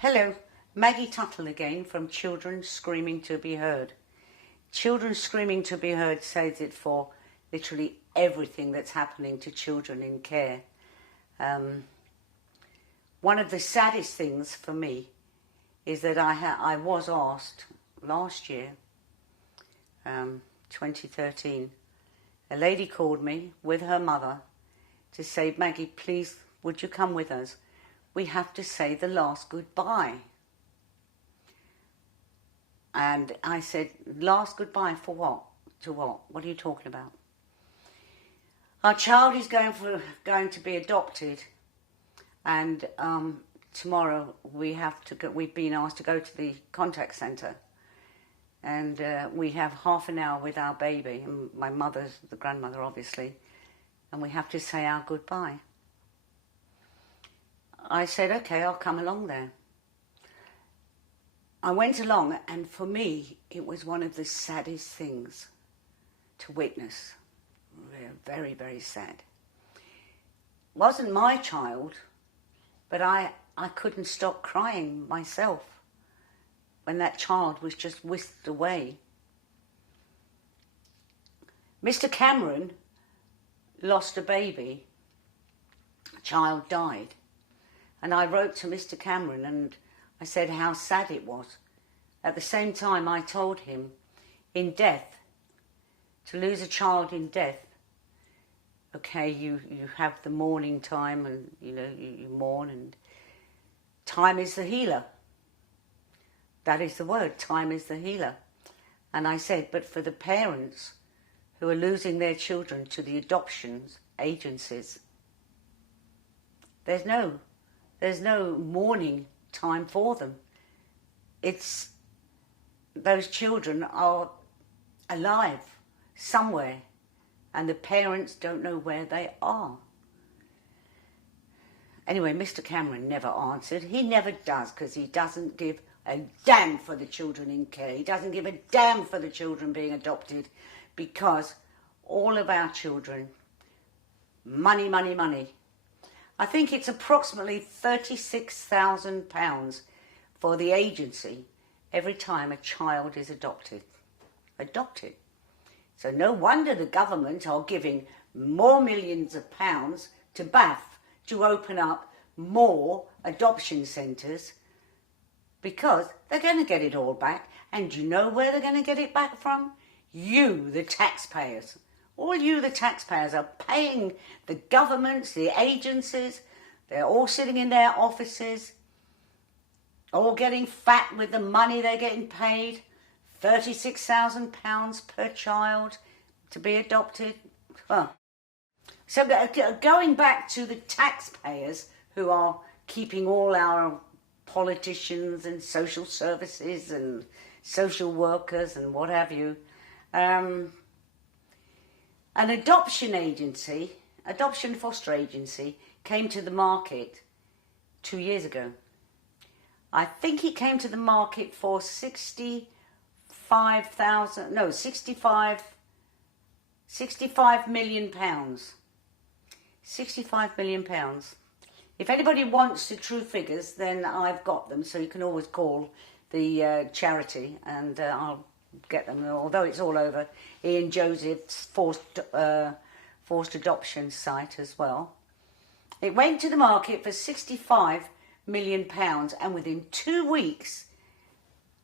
Hello, Maggie Tuttle again from Children Screaming to Be Heard. Children Screaming to Be Heard says it for literally everything that's happening to children in care. One of the saddest things for me is that I was asked last year, 2013, a lady called me with her mother to say, Maggie, please, would you come with us? We have to say the last goodbye. And I said, last goodbye for what? To what? What are you talking about? Our child is going to be adopted, and tomorrow we've been asked to go to the contact centre, and we have half an hour with our baby, and my mother's the grandmother obviously, and we have to say our goodbye. I said, okay, I'll come along there. I went along, and for me, it was one of the saddest things to witness. Very, very sad. It wasn't my child, but I couldn't stop crying myself when that child was just whisked away. Mr. Cameron lost a baby. A child died. And I wrote to Mr. Cameron and I said how sad it was. At the same time, I told him, in death, to lose a child in death, okay, you have the mourning time and, you mourn, and time is the healer. That is the word, time is the healer. And I said, but for the parents who are losing their children to the adoptions agencies, there's no mourning time for them. Those children are alive somewhere and the parents don't know where they are. Anyway, Mr. Cameron never answered. He never does, because he doesn't give a damn for the children in care. He doesn't give a damn for the children being adopted, because all of our children, money, money, money. I think it's approximately £36,000 for the agency every time a child is adopted. Adopted. So no wonder the government are giving more millions of pounds to BAF to open up more adoption centres, because they're going to get it all back. And do you know where they're going to get it back from? You, the taxpayers. All you, the taxpayers, are paying the governments, the agencies. They're all sitting in their offices, all getting fat with the money they're getting paid. £36,000 per child to be adopted. Huh. So going back to the taxpayers who are keeping all our politicians and social services and social workers and what have you, an adoption foster agency came to the market 2 years ago. I think he came to the market for 65 million pounds. 65 million pounds. If anybody wants the true figures, then I've got them, so you can always call the charity and I'll get them, although it's all over Ian Joseph's forced adoption site as well. It went to the market for £65 million, and within 2 weeks,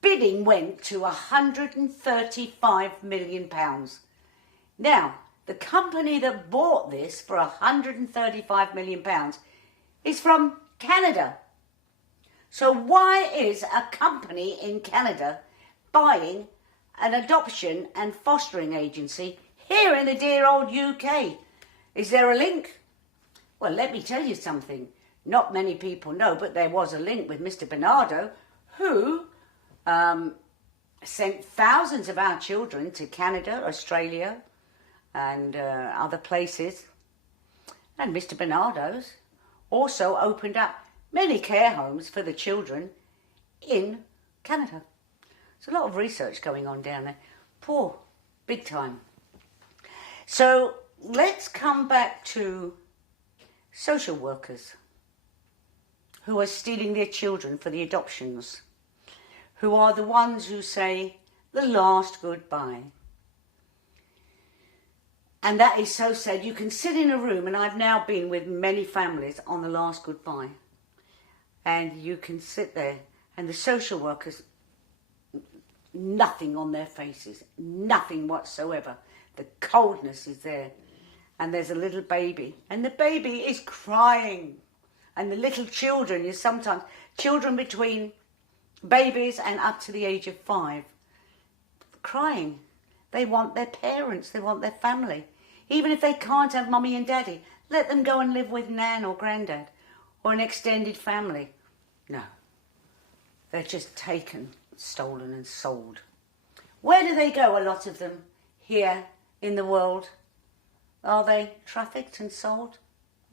bidding went to £135 million. Now, the company that bought this for £135 million is from Canada. So why is a company in Canada buying an adoption and fostering agency here in the dear old UK? Is there a link? Well, let me tell you something. Not many people know, but there was a link with Mr. Bernardo, who sent thousands of our children to Canada, Australia, and other places. And Mr. Bernardo's also opened up many care homes for the children in Canada. There's a lot of research going on down there. Poor, big time. So let's come back to social workers who are stealing their children for the adoptions, who are the ones who say the last goodbye. And that is so sad. You can sit in a room, and I've now been with many families on the last goodbye, and you can sit there, and the social workers, nothing on their faces, nothing whatsoever. The coldness is there, and there's a little baby, and the baby is crying, and the little children is sometimes children between babies and up to the age of 5, crying. They want their parents, they want their family. Even if they can't have mummy and daddy, let them go and live with nan or granddad or an extended family. No, they're just taken, stolen and sold. Where do they go, a lot of them, here in the world? Are they trafficked and sold?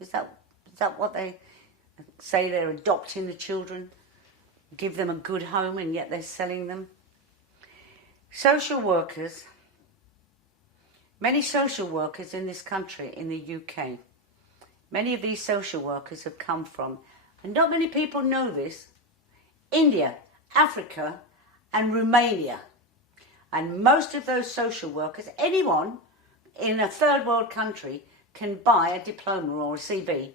Is that what they say? They're adopting the children, give them a good home, and yet they're selling them? Social workers, many social workers in this country, in the UK, many of these social workers have come from, and not many people know this, India, Africa and Romania. And most of those social workers, anyone in a third world country can buy a diploma or a CV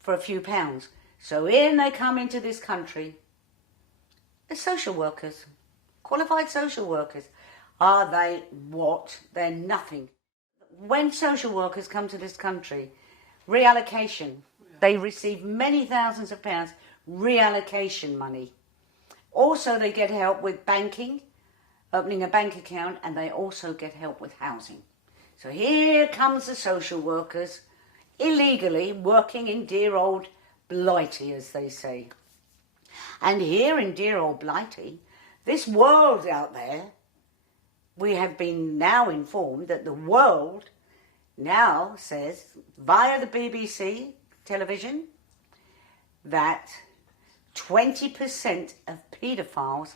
for a few pounds. So in they come into this country as social workers, qualified social workers. Are they what? They're nothing. When social workers come to this country, reallocation, they receive many thousands of pounds reallocation money. Also, they get help with banking, opening a bank account, and they also get help with housing. So here comes the social workers, illegally working in dear old Blighty, as they say. And here in dear old Blighty, this world out there, we have been now informed that the world now says, via the BBC television, that 20% of paedophiles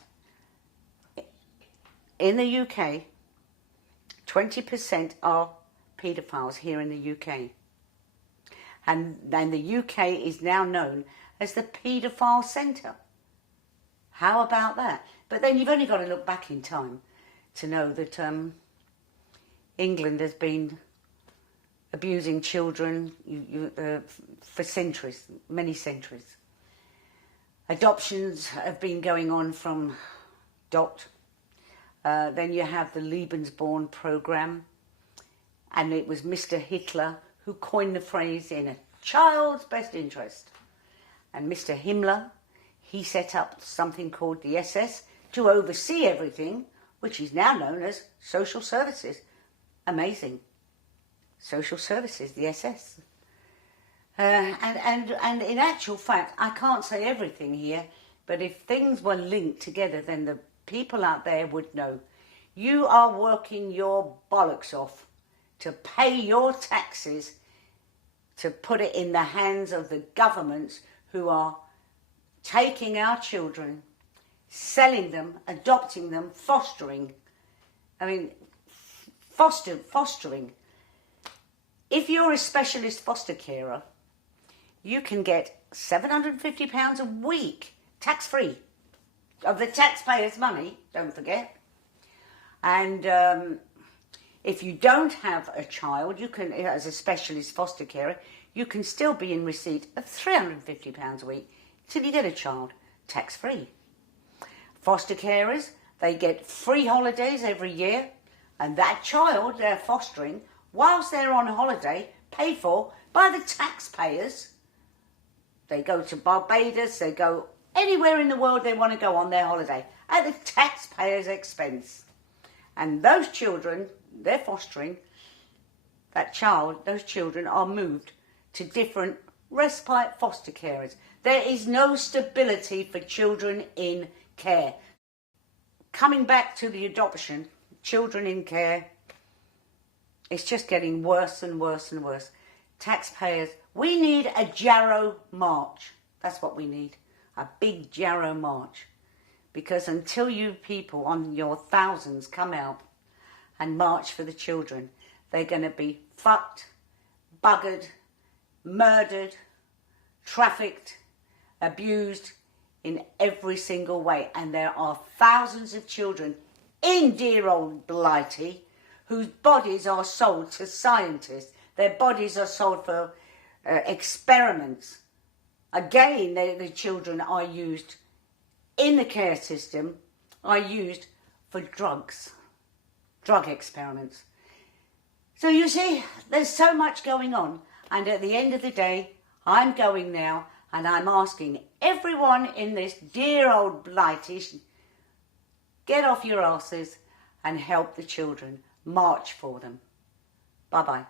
in the UK, 20% are paedophiles here in the UK. And then the UK is now known as the paedophile centre. How about that? But then you've only got to look back in time to know that England has been abusing children for centuries, many centuries. Adoptions have been going on from dot. Then you have the Lebensborn programme, and it was Mr. Hitler who coined the phrase in a child's best interest. And Mr. Himmler, he set up something called the SS to oversee everything, which is now known as social services. Amazing. Social services, the SS. And in actual fact, I can't say everything here, but if things were linked together, then the people out there would know. You are working your bollocks off to pay your taxes, to put it in the hands of the governments who are taking our children, selling them, adopting them, fostering. I mean, fostering. If you're a specialist foster carer, you can get £750 a week, tax-free, of the taxpayers' money, don't forget. And if you don't have a child, you can, as a specialist foster carer, you can still be in receipt of £350 a week till you get a child, tax-free. Foster carers, they get free holidays every year, and that child they're fostering, whilst they're on holiday, paid for by the taxpayers. They go to Barbados, they go anywhere in the world they want to go on their holiday, at the taxpayers' expense. And those children, they're fostering, those children are moved to different respite foster carers. There is no stability for children in care. Coming back to the adoption, children in care, it's just getting worse and worse and worse. Taxpayers, we need a Jarrow March. That's what we need, a big Jarrow March. Because until you people on your thousands come out and march for the children, they're going to be fucked, buggered, murdered, trafficked, abused in every single way. And there are thousands of children in dear old Blighty whose bodies are sold to scientists. Their bodies are sold for experiments. Again, the children are used in the care system, are used for drugs, drug experiments. So you see, there's so much going on. And at the end of the day, I'm going now and I'm asking everyone in this dear old Blighty, get off your asses and help the children. March for them. Bye-bye.